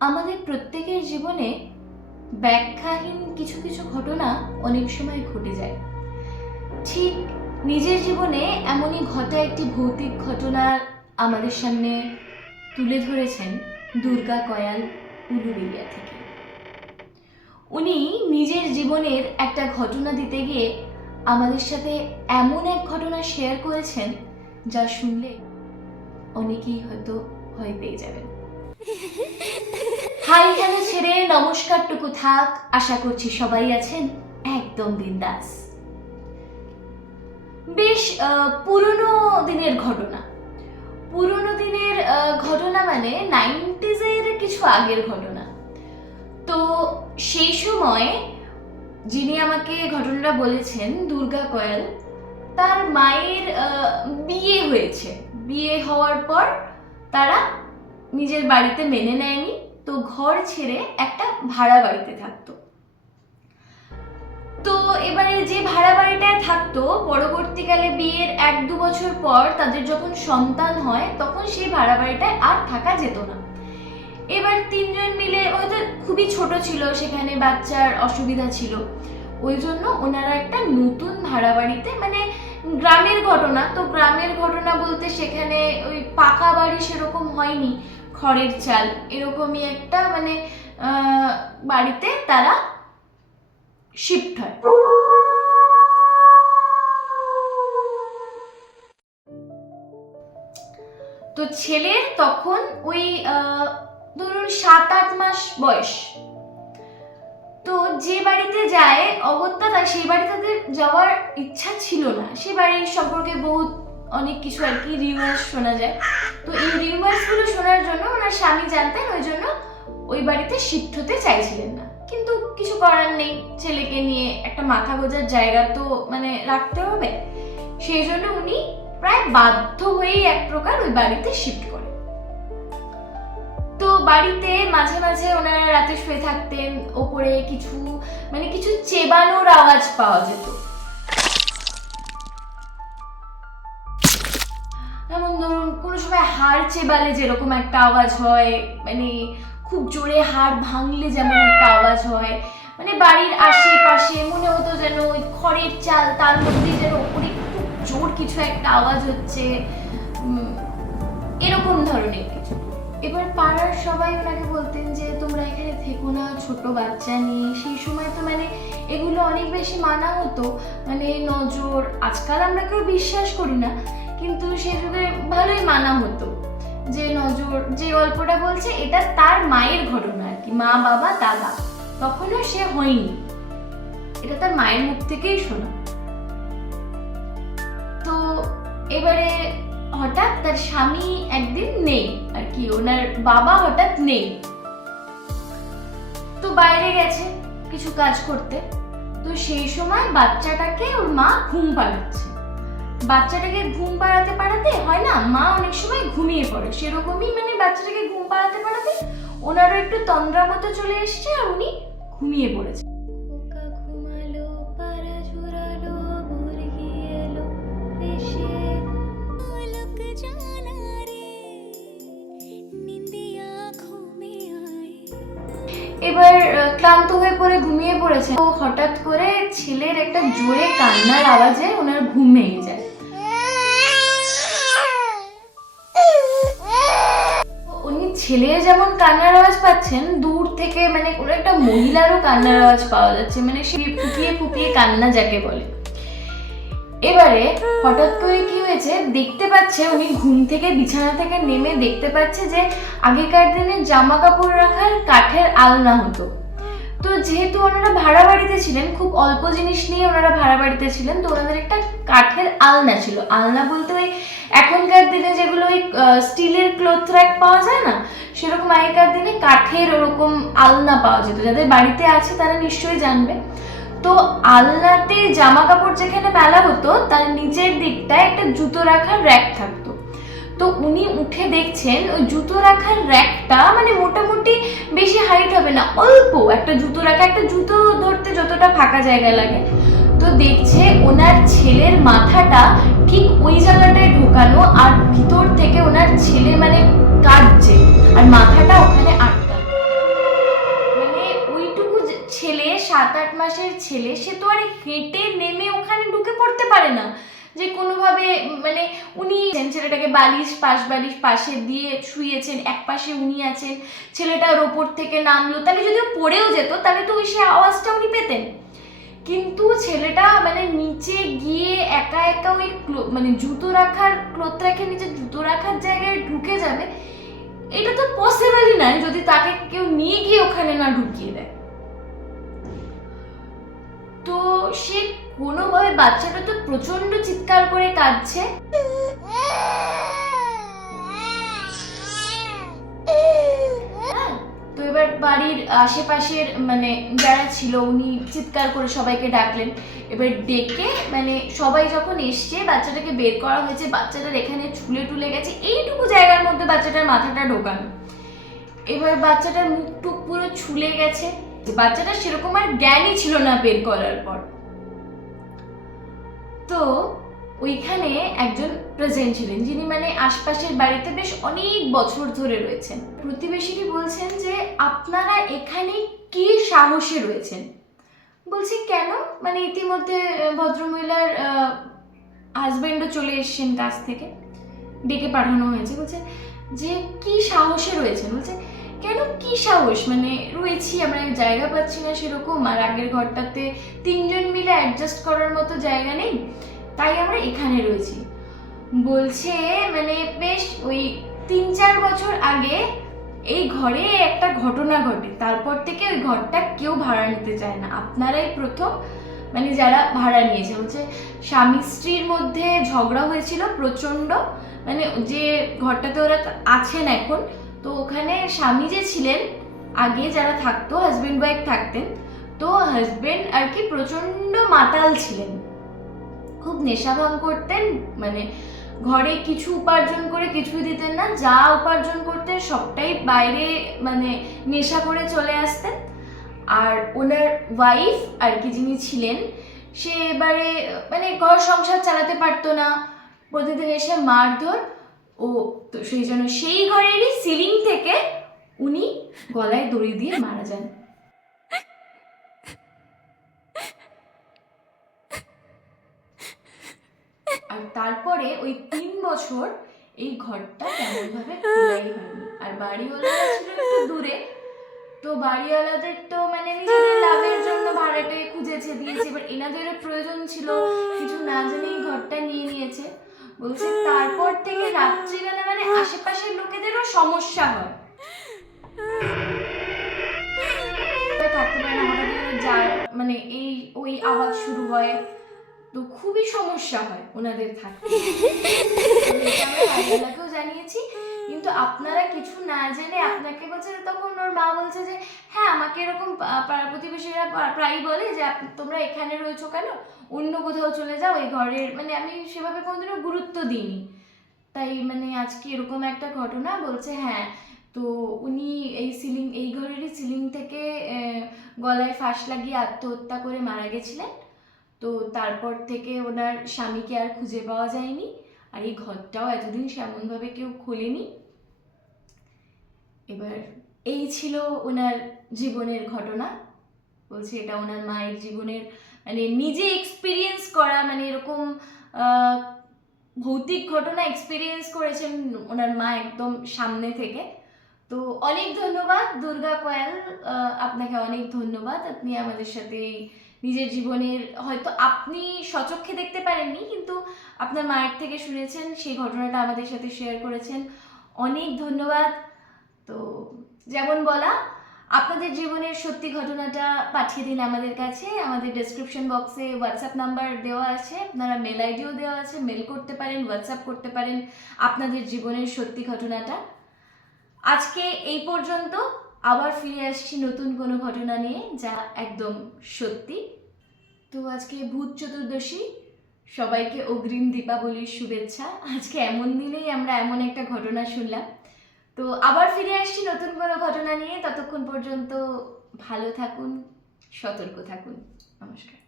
আমাদের প্রত্যেকের জীবনে ব্যাখ্যাহীন কিছু কিছু ঘটনা অনেক সময় ঘটে যায়। ঠিক নিজের জীবনে এমনই ঘটা একটি ভৌতিক ঘটনা আমাদের সামনে তুলে ধরেছেন দুর্গা কয়াল উলুবেড়িয়া থেকে। উনি নিজের জীবনের একটা ঘটনা দিতে গিয়ে আমাদের সাথে এমন এক ঘটনা শেয়ার করেছেন যা শুনলে অনেকেই হয়তো ভয় পেয়ে যাবেন। হাই হ্যালো ছেড়ে নমস্কারটুকু থাক, আশা করছি সবাই আছেন একদম বিন্দাস। বেশ পুরনো দিনের ঘটনা। মানে 90s কিছু আগের ঘটনা। তো সেই সময় যিনি আমাকে ঘটনাটা বলেছেন, দুর্গা কয়াল, তার মায়ের বিয়ে হয়েছে। বিয়ে হওয়ার পর তারা নিজের বাড়িতে মেনে নেয়নি, তো ঘর ছেড়ে একটা ভাড়া বাড়িতে থাকতো। তো এবারে যে ভাড়া বাড়িটায় থাকতো, পরবর্তীকালে বিয়ের 1-2 বছর পর তাদের যখন সন্তান হয় তখন সেই ভাড়া বাড়িটায় আর থাকা যেত না। এবার 3 জন মিলে, ওদের খুবই ছোট ছিল, সেখানে বাচ্চার অসুবিধা ছিল, ওই জন্য ওনারা একটা নতুন ভাড়া বাড়িতে, মানে গ্রামের ঘটনা, তো গ্রামের ঘটনা বলতে সেখানে ওই পাকা বাড়ি সেরকম হয়নি, খড়ের চাল এরকমই একটা মানে বাড়িতে তারা শিফট হয়। তো ছেলের তখন ওই ধরুন 7-8 মাস বয়স। তো যে বাড়িতে যায় অগত্যা, তাই সেই বাড়ি তাদের যাওয়ার ইচ্ছা ছিল না। সেই বাড়ির সম্পর্কে অনেক কিছু আর কি রিউমার্স শোনা যায়। তো এই রিউমার্স গুলো শোনার জন্য ওনার স্বামী জানতেন, ওই জন্য ওই বাড়িতে শিফট হতে চাইছিলেন না। কিন্তু কিছু করার নেই, ছেলেকে নিয়ে একটা মাথা গোঁজার জায়গা তো মানে রাখতে হবে, সেই জন্য উনি প্রায় বাধ্য হয়েই এক প্রকার ওই বাড়িতে শিফট করে। তো বাড়িতে মাঝে মাঝে ওনারা রাতে শুয়ে থাকতেন, ওপরে কিছু চেবানোর আওয়াজ পাওয়া যেত। যেমন ধরুন কোনো সময় হাড় চেবালে যেরকম একটা আওয়াজ হয়, মানে খুব জোরে হাড় ভাঙলে যেমন একটা আওয়াজ হয়, মানে বাড়ির আশেপাশে মনে হতো যেন ওই খড়ের চাল, তার মধ্যে যেন ওপরে খুব জোর কিছু একটা আওয়াজ হচ্ছে, এরকম ধরনের কিছু। এবার পাড়ার সবাই ওনাকে বলতেন যে তোমরা এখানে থেকো না, ছোট বাচ্চা নিয়ে। সেই সময় তো মানে এগুলো অনেক বেশি মানা হতো, মানে নজর, আজকাল আমরা কেউ বিশ্বাস করি না, কিন্তু সে যুগে ভালোই মানা হতো যে নজর। যে গল্পটা বলছে এটা তার মায়ের ঘটনা আর কি, মা বাবা দাদা, তখনও সে হয়নি, এটা তার মায়ের মুখ থেকেই শোনা। তো এবারে হঠাৎ তার স্বামী একদিন নেই আর কি, ওনার বাবা হঠাৎ নেই, তো বাইরে গেছে কিছু কাজ করতে। তো সেই সময় বাচ্চাটাকে ওর মা ঘুম পাড়াচ্ছে। বাচ্চাটাকে ঘুম পাড়াতে পাড়াতে হয় না, মা অনেক সময় ঘুমিয়ে পড়ে, সেরকমই মানে বাচ্চাটাকে ঘুম পাড়াতে পাড়াতে ওনারও একটু তন্দ্রা মতো চলে এসছে আর উনি ঘুমিয়ে পড়েছে। এবার ক্লান্ত হয়ে পড়ে ঘুমিয়ে পড়েছে, তো হঠাৎ করে ছেলের একটা জোরে কান্নার আওয়াজে ওনার ঘুম ভেঙে যায়। উনি ছেলের যেমন কান্নার আওয়াজ পাচ্ছেন, দূর থেকে মানে কোনো একটা মহিলারও কান্নার আওয়াজ পাওয়া যাচ্ছে, মানে সে ফুপিয়ে ফুপিয়ে কান্না যাকে বলে। এবারে হঠাৎ করে কি হয়েছে, দেখতে পাচ্ছে উনি ঘুম থেকে বিছানা থেকে নেমে দেখতে পাচ্ছে যে আগেকার দিনে জামা কাপড় রাখার কাঠের আলনা হতো। তো যেহেতু ওনারা ভাড়া বাড়িতে ছিলেন, খুব অল্প জিনিস নিয়ে ওনারা ভাড়া বাড়িতে ছিলেন, তো ওনাদের একটা কাঠের আলনা ছিল। আলনা বলতে ওই এখনকার দিনে যেগুলো ওই স্টিলের ক্লথ র্যাক পাওয়া যায় না, সেরকম আগেকার দিনে কাঠের ওরকম আলনা পাওয়া যেত। যাদের বাড়িতে আছে তারা নিশ্চয়ই জানবে। তো আলনাতে জামা কাপড় যেখানে মেলা হতো তার নিচের দিকটায় একটা জুতো রাখার র্যাক থাকতো। তো উনি উঠে দেখছেন ওই জুতো রাখার র্যাকটা মানে মোটামুটি বেশি হাইট হবে না, অল্প একটা জুতো রাখা, একটা জুতো ধরতে যতটা ফাঁকা জায়গা লাগে। তো দেখছে ওনার ছেলের মাথাটা ঠিক ওই জায়গাটায় ঢোকানো, আর ভিতর থেকে ওনার ছেলে মানে কাঁদছে, আর মাথাটা ওখানে আটকানো। 7-8 মাসের ছেলে, সে তো আর হেঁটে নেমে ওখানে ঢুকে পড়তে পারে না যে কোনোভাবে। মানে উনি ছেলেটাকে পাশ বালিশ পাশে দিয়ে শুয়েছেন, এক পাশে উনি আছেন, ছেলেটার ওপর থেকে নামলো, তাহলে যদিও পড়েও যেত তাহলে তো সে আওয়াজটা উনি পেতেন। কিন্তু ছেলেটা মানে নিচে গিয়ে একা একা ওই মানে জুতো রাখার ক্লথ রাখে নিচে জুতো রাখার জায়গায় ঢুকে যাবে, এটা তো পসিবলই নয় যদি তাকে কেউ নিয়ে গিয়ে ওখানে না ঢুকিয়ে দেয়। তো সে কোনোভাবে, বাচ্চাটা তো প্রচন্ড চিৎকার করে কাঁদছে। তো এবার বাড়ির আশেপাশের মানে যারা ছিল উনি চিৎকার করে সবাইকে ডাকলেন। এবার ডেকে মানে সবাই যখন এসছে, বাচ্চাটাকে বের করা হয়েছে, বাচ্চাটার এখানে ছুলে টুলে গেছে, এইটুকু জায়গার মধ্যে বাচ্চাটার মাথাটা ঢোকানো। এবার বাচ্চাটার মুখ টুক পুরো ছুলে গেছে, বাচ্চাটা সেরকম আর জ্ঞানই ছিল না বের করার পর। তো ওইখানে একজন প্রেজেন্ট ছিলেন যিনি মানে আশপাশের বাড়িতে বেশ অনেক বছর ধরে রয়েছেন। প্রতিবেশীটি বলছেন যে আপনারা এখানে কি সাহসে রয়েছেন? বলছি কেন? মানে ইতিমধ্যে ভদ্রমহিলার হাজবেন্ডও চলে এসছেন কাছ থেকে, ডেকে পাঠানো হয়েছে। বলছে যে কি সাহসে রয়েছেন? বলছে কেন কি সাহস, মানে রয়েছি আমরা, জায়গা পাচ্ছি না সেরকম, আর আগের ঘরটাতে 3 জন মিলে অ্যাডজাস্ট করার মতো জায়গা নেই, তাই আমরা এখানে রয়েছি। বলছে মানে বেশ ওই 3-4 বছর আগে এই ঘরে একটা ঘটনা ঘটে, তারপর থেকে ওই ঘরটা কেউ ভাড়া নিতে চায় না, আপনারাই প্রথম মানে যারা ভাড়া নিয়েছে। বলছে স্বামী স্ত্রীর মধ্যে ঝগড়া হয়েছিল প্রচন্ড, মানে যে ঘরটাতে ওরা আছেন এখন, তো ওখানে স্বামী যে ছিলেন আগে যারা থাকতো, হাজবেন্ড ওয়াইফ থাকতেন, তো হাজবেন্ড আর কি প্রচন্ড মাতাল ছিলেন, খুব নেশা ভাঙ করতেন, মানে ঘরে কিছু উপার্জন করে কিছুই দিতেন না, যা উপার্জন করতেন সবটাই বাইরে মানে নেশা করে চলে আসতেন। আর ওনার ওয়াইফ আর কি যিনি ছিলেন, সে এবারে মানে ঘর সংসার চালাতে পারতো না, প্রতিদিন এসে মারধর। ও তো সেই জন্য সেই ঘরেরই সিলিং থেকে উনি গলায় দড়ি দিয়ে মারা যান। আর তারপরে ওই 3 বছর এই ঘরটা তেমন ভাবে খোলাই হয়নি। আর বাড়িওয়ালারা ছিল একটু দূরে, তো বাড়িওয়ালাদের তো মানে নিজেদের লাভের জন্য ভাড়াটে খুঁজেছে, দিয়েছে, এবার এনাদেরও প্রয়োজন ছিল, কিছু না জেনেই ঘরটা নিয়ে নিয়েছে। বলছে তারপর থেকে রাত্রিবেলা মানে আশেপাশের লোকেদেরও সমস্যা হয়, থাকতে পারে না, হঠাৎ করে যার মানে এই ওই আওয়াজ শুরু হয়, তো খুবই সমস্যা হয় ওনাদের থাকতে। আমরা বাড়িওয়ালাকেও জানিয়েছি, কিন্তু আপনারা কিছু না জেনে আপনাকে বলছে। তখন ওর মা বলছে যে হ্যাঁ, আমাকে এরকম পাড়া প্রতিবেশীরা প্রায়ই বলে যে তোমরা এখানে রয়েছো কেন, অন্য কোথাও চলে যাও, এই ঘরের মানে আমি সেভাবে কোনোদিনও গুরুত্ব দিইনি, তাই মানে আজকে এরকম একটা ঘটনা। বলছে হ্যাঁ, তো উনি এই ঘরেরই সিলিং থেকে গলায় ফাঁস লাগিয়ে আত্মহত্যা করে মারা গেছিলেন। তো তারপর থেকে ওনার স্বামীকে আর খুঁজে পাওয়া যায়নি, আর এই ঘরটাও এতদিন সেমনভাবে কেউ খোলেনি। এবার এই ছিল ওনার জীবনের ঘটনা। বলছে এটা ওনার মায়ের জীবনের মানে নিজে এক্সপিরিয়েন্স করা, মানে এরকম ভৌতিক ঘটনা এক্সপিরিয়েন্স করেছেন ওনার মা একদম সামনে থেকে। তো অনেক ধন্যবাদ দুর্গা কোয়েল, আপনাকে অনেক ধন্যবাদ। আপনি আমাদের সাথে নিজের জীবনের, হয়তো আপনি স্বচক্ষে দেখতে পারেননি কিন্তু আপনার মায়ের থেকে শুনেছেন, সেই ঘটনাটা আমাদের সাথে শেয়ার করেছেন, অনেক ধন্যবাদ। তো যেমন বলা, আপনাদের জীবনের সত্যি ঘটনাটা পাঠিয়ে দিন আমাদের কাছে। আমাদের ডেসক্রিপশন বক্সে হোয়াটসঅ্যাপ নাম্বার দেওয়া আছে, আপনারা মেল আইডিও দেওয়া আছে, মেল করতে পারেন, হোয়াটসঅ্যাপ করতে পারেন আপনাদের জীবনের সত্যি ঘটনাটা। আজকে এই পর্যন্ত, আবার ফিরে আসছি নতুন কোনো ঘটনা নিয়ে যা একদম সত্যি। তো আজকে ভূত চতুর্দশী, সবাইকে অগ্রিম দীপাবলির শুভেচ্ছা। আজকে এমন দিনেই আমরা এমন একটা ঘটনা শুনলাম। তো আবার ফিরে আসছি নতুন কোনো ঘটনা নিয়ে, ততক্ষণ পর্যন্ত ভালো থাকুন, সতর্ক থাকুন। নমস্কার।